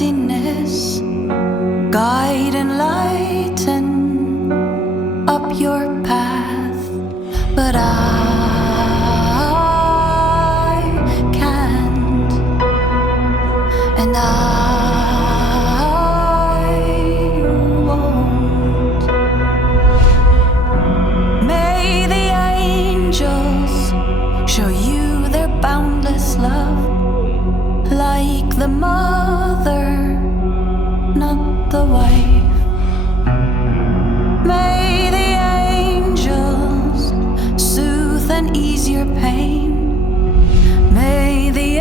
emptiness, guide and lighten up your path, but I can't, and I won't. May the angels show you their boundless love, like the mother, not the wife. May the angels soothe and ease your pain. May the